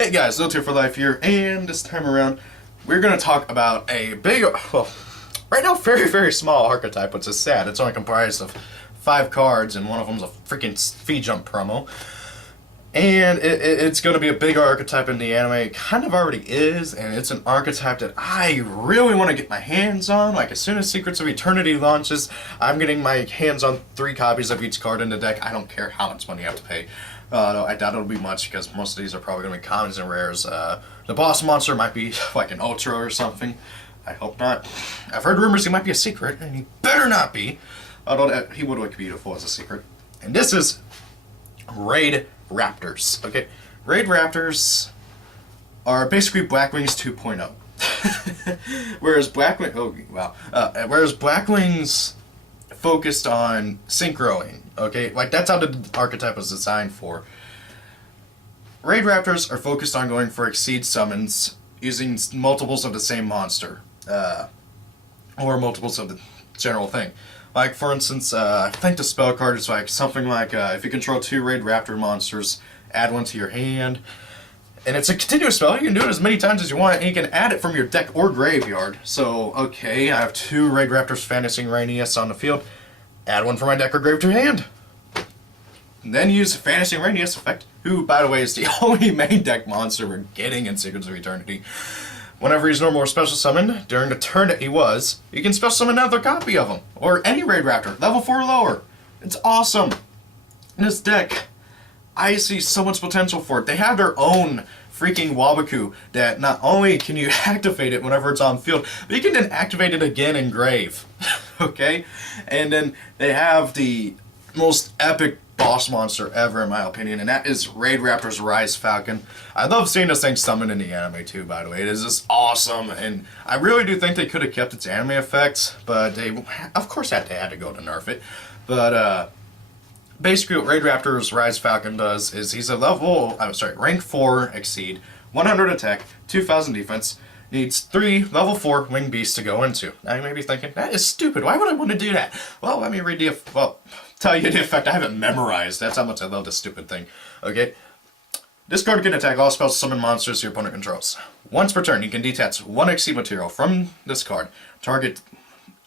Hey guys, No Tier for Life here, and this time around, we're going to talk about a big, well, right now, very small archetype, which is sad. It's only comprised of 5 cards, and one of them's a freaking speed jump promo. And it's going to be a big archetype in the anime. It kind of already is, and it's an archetype that I really want to get my hands on. Like, as soon as Secrets of Eternity launches, I'm getting my hands on 3 copies of each card in the deck. I don't care how much money you have to pay. No, I doubt it'll be much, because most of these are probably going to be commons and rares. The boss monster might be like an ultra or something. I hope not. I've heard rumors he might be a secret, and he better not be. Although he would look beautiful as a secret. And this is Raid Raptors. Okay, Raid Raptors are basically Blackwings 2.0. Whereas whereas Blackwings focused on synchroing. Okay, like that's how the archetype was designed for. Raid Raptors are focused on going for exceed summons using multiples of the same monster, or multiples of the general thing. Like, for instance, I think the spell card is like something like, if you control 2 Raid Raptor monsters, add 1 to your hand. And it's a continuous spell. You can do it as many times as you want, and you can add it from your deck or graveyard. So, okay, I have 2 Raid Raptors Fantasy Rainius on the field. Add 1 from my deck or grave to your hand. And then use Fantasy Rainius effect, who, by the way, is the only main deck monster we're getting in Secrets of Eternity. Whenever he's normal or special summoned, during the turn that he was, you can special summon another copy of him. Or any Raid Raptor, level 4 or lower. It's awesome. In this deck, I see so much potential for it. They have their own freaking Wabaku that not only can you activate it whenever it's on field, but you can then activate it again in grave. Okay? And then they have the most epic boss monster ever, in my opinion, and that is Raid Raptors Rise Falcon. I love seeing this thing summoned in the anime too, by the way. It is just awesome, and I really do think they could have kept its anime effects, but they, of course, they had to go to nerf it. But basically, what Raid Raptors Rise Falcon does is he's a rank 4 exceed, 100 attack, 2000 defense, needs 3 level 4 winged beasts to go into. Now you may be thinking, that is stupid. Why would I want to do that? Well, let me read tell you the effect. I haven't memorized. That's how much I love this stupid thing. Okay? This card can attack all spells summon monsters your opponent controls. Once per turn, you can detach 1 exceed material from this card. Target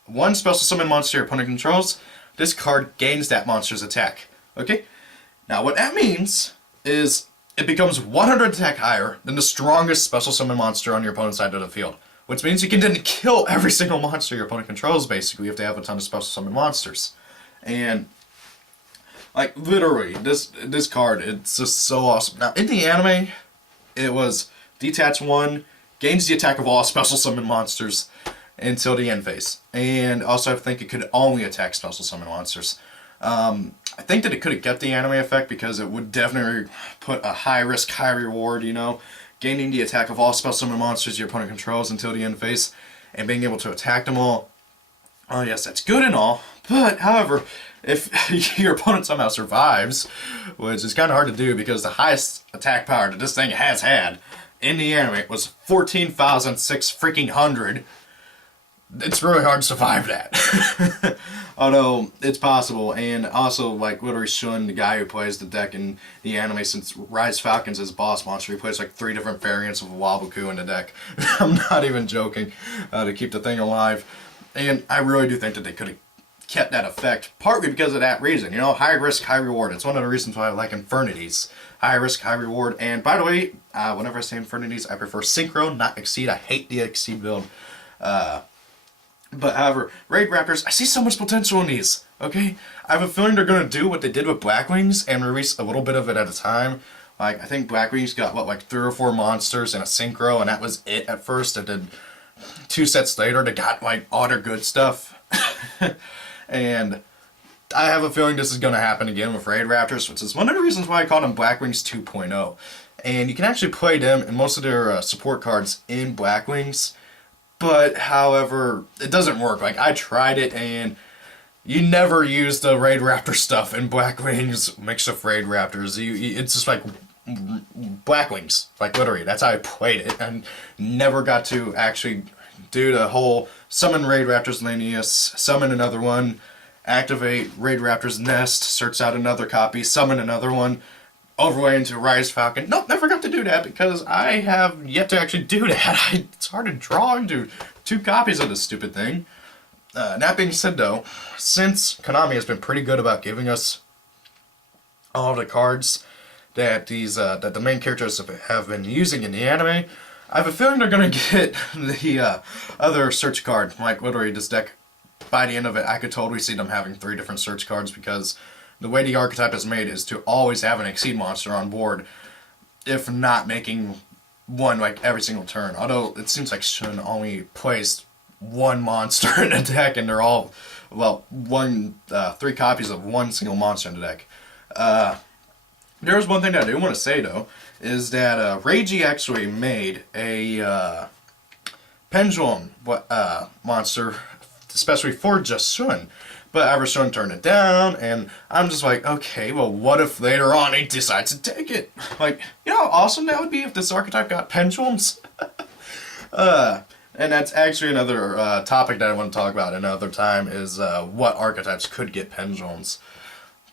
1 special summon monster your opponent controls. This card gains that monster's attack. Okay? Now what that means is it becomes 100 attack higher than the strongest special summon monster on your opponent's side of the field. Which means you can then kill every single monster your opponent controls, basically, if they have a ton of special summon monsters. And like, literally, this card, it's just so awesome. Now, in the anime, it was detach 1, gains the attack of all special summon monsters until the end phase. And also, I think it could only attack special summon monsters. I think that it could have kept the anime effect because it would definitely put a high risk, high reward, you know, gaining the attack of all special summon monsters your opponent controls until the end phase, and being able to attack them all. Oh yes, that's good and all, but however, if your opponent somehow survives, which is kind of hard to do because the highest attack power that this thing has had in the anime was 14,006 freaking hundred, it's really hard to survive that. Although, it's possible, and also, like, literally Shun, the guy who plays the deck in the anime, since Rise Falcon's his boss monster, he plays like 3 different variants of Wabaku in the deck. I'm not even joking, to keep the thing alive. And I really do think that they could have kept that effect, partly because of that reason. You know, high risk, high reward. It's one of the reasons why I like Infernities. High risk, high reward. And by the way, whenever I say Infernities, I prefer Synchro, not Exceed. I hate the Exceed build. But however, Raid Raptors, I see so much potential in these. Okay? I have a feeling they're going to do what they did with Blackwings and release a little bit of it at a time. Like, I think Blackwings got, like 3 or 4 monsters and a Synchro, and that was it at first. And then 2 sets later, they got, like, all their good stuff. And I have a feeling this is going to happen again with Raid Raptors, which is one of the reasons why I call them Blackwings 2.0. And you can actually play them and most of their support cards in Blackwings. But, however, it doesn't work. Like, I tried it, and you never use the Raid Raptor stuff in Blackwings mixed with Raid Raptors. It's just like Blackwings. Like, literally, that's how I played it. And never got to actually do the whole summon Raid Raptors Lanius, summon another one, activate Raid Raptor's Nest, search out another copy, summon another one, overlay into Rise Falcon. Nope, never got to do that because I have yet to actually do that. It's hard to draw into 2 copies of this stupid thing. That being said though, since Konami has been pretty good about giving us all the cards that that the main characters have been using in the anime, I have a feeling they're gonna get the other search card. Like literally this deck, by the end of it, I could totally see them having 3 different search cards because the way the archetype is made is to always have an Exceed monster on board, if not making one like every single turn. Although it seems like Shun only plays 1 monster in a deck, and they're all, well, 3 copies of 1 single monster in the deck. There's one thing that I do want to say though, is that Reiji actually made a pendulum monster, especially for just Shun. But Evershun turned it down, and I'm just like, okay, well, what if later on he decides to take it? Like, you know how awesome that would be if this archetype got pendulums? And that's actually another topic that I want to talk about another time, is what archetypes could get pendulums.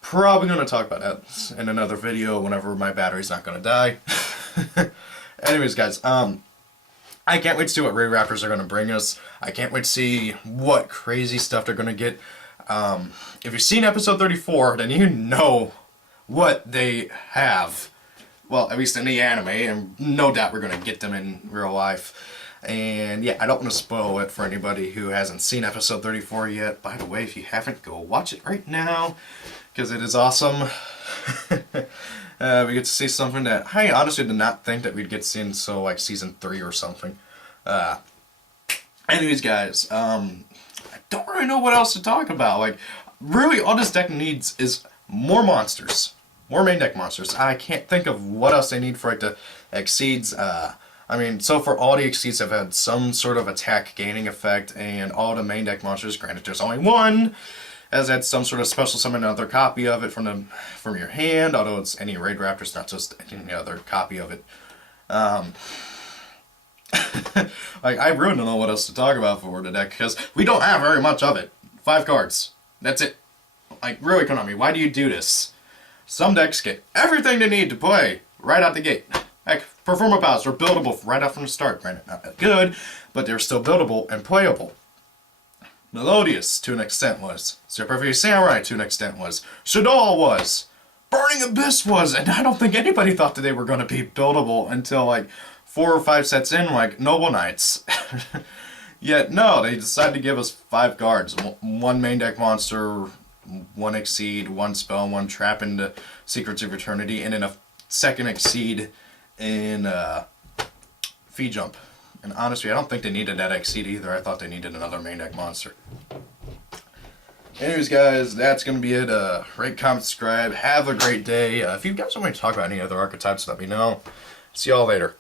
Probably going to talk about that in another video whenever my battery's not going to die. Anyways, guys, I can't wait to see what Raid Raptors are going to bring us. I can't wait to see what crazy stuff they're going to get. If you've seen episode 34, then you know what they have. Well, at least in the anime, and no doubt we're going to get them in real life. And yeah, I don't want to spoil it for anybody who hasn't seen episode 34 yet. By the way, if you haven't, go watch it right now, because it is awesome. We get to see something that I honestly did not think that we'd get to see until like season 3 or something. Anyways, guys, I don't really know what else to talk about. Like, really, all this deck needs is more monsters. More main deck monsters. I can't think of what else they need for it to exceeds. I mean, so far all the exceeds have had some sort of attack gaining effect, and all the main deck monsters, granted there's only 1, has had some sort of special summon another copy of it from your hand, although it's any Raid Raptors, not just any other copy of it. Like, I really don't know what else to talk about for the deck, because we don't have very much of it. 5 cards. That's it. Like, really, Konami, why do you do this? Some decks get everything they need to play right out the gate. Heck, Performer Powers are buildable right off from the start. Granted, not that good, but they're still buildable and playable. Melodious, to an extent, was. Super Samurai, to an extent, was. Shadol was. Burning Abyss was, and I don't think anybody thought that they were going to be buildable until, like, 4 or 5 sets in, like Noble Knights. Yet, no, they decided to give us 5 cards. 1 main deck monster, 1 Exceed, 1 Spell, 1 Trap into Secrets of Eternity, and then a second Exceed in Fee Jump. And honestly, I don't think they needed that Exceed either. I thought they needed another main deck monster. Anyways, guys, that's going to be it. Rate, comment, subscribe. Have a great day. If you guys want me to talk about any other archetypes, let me know. See y'all later.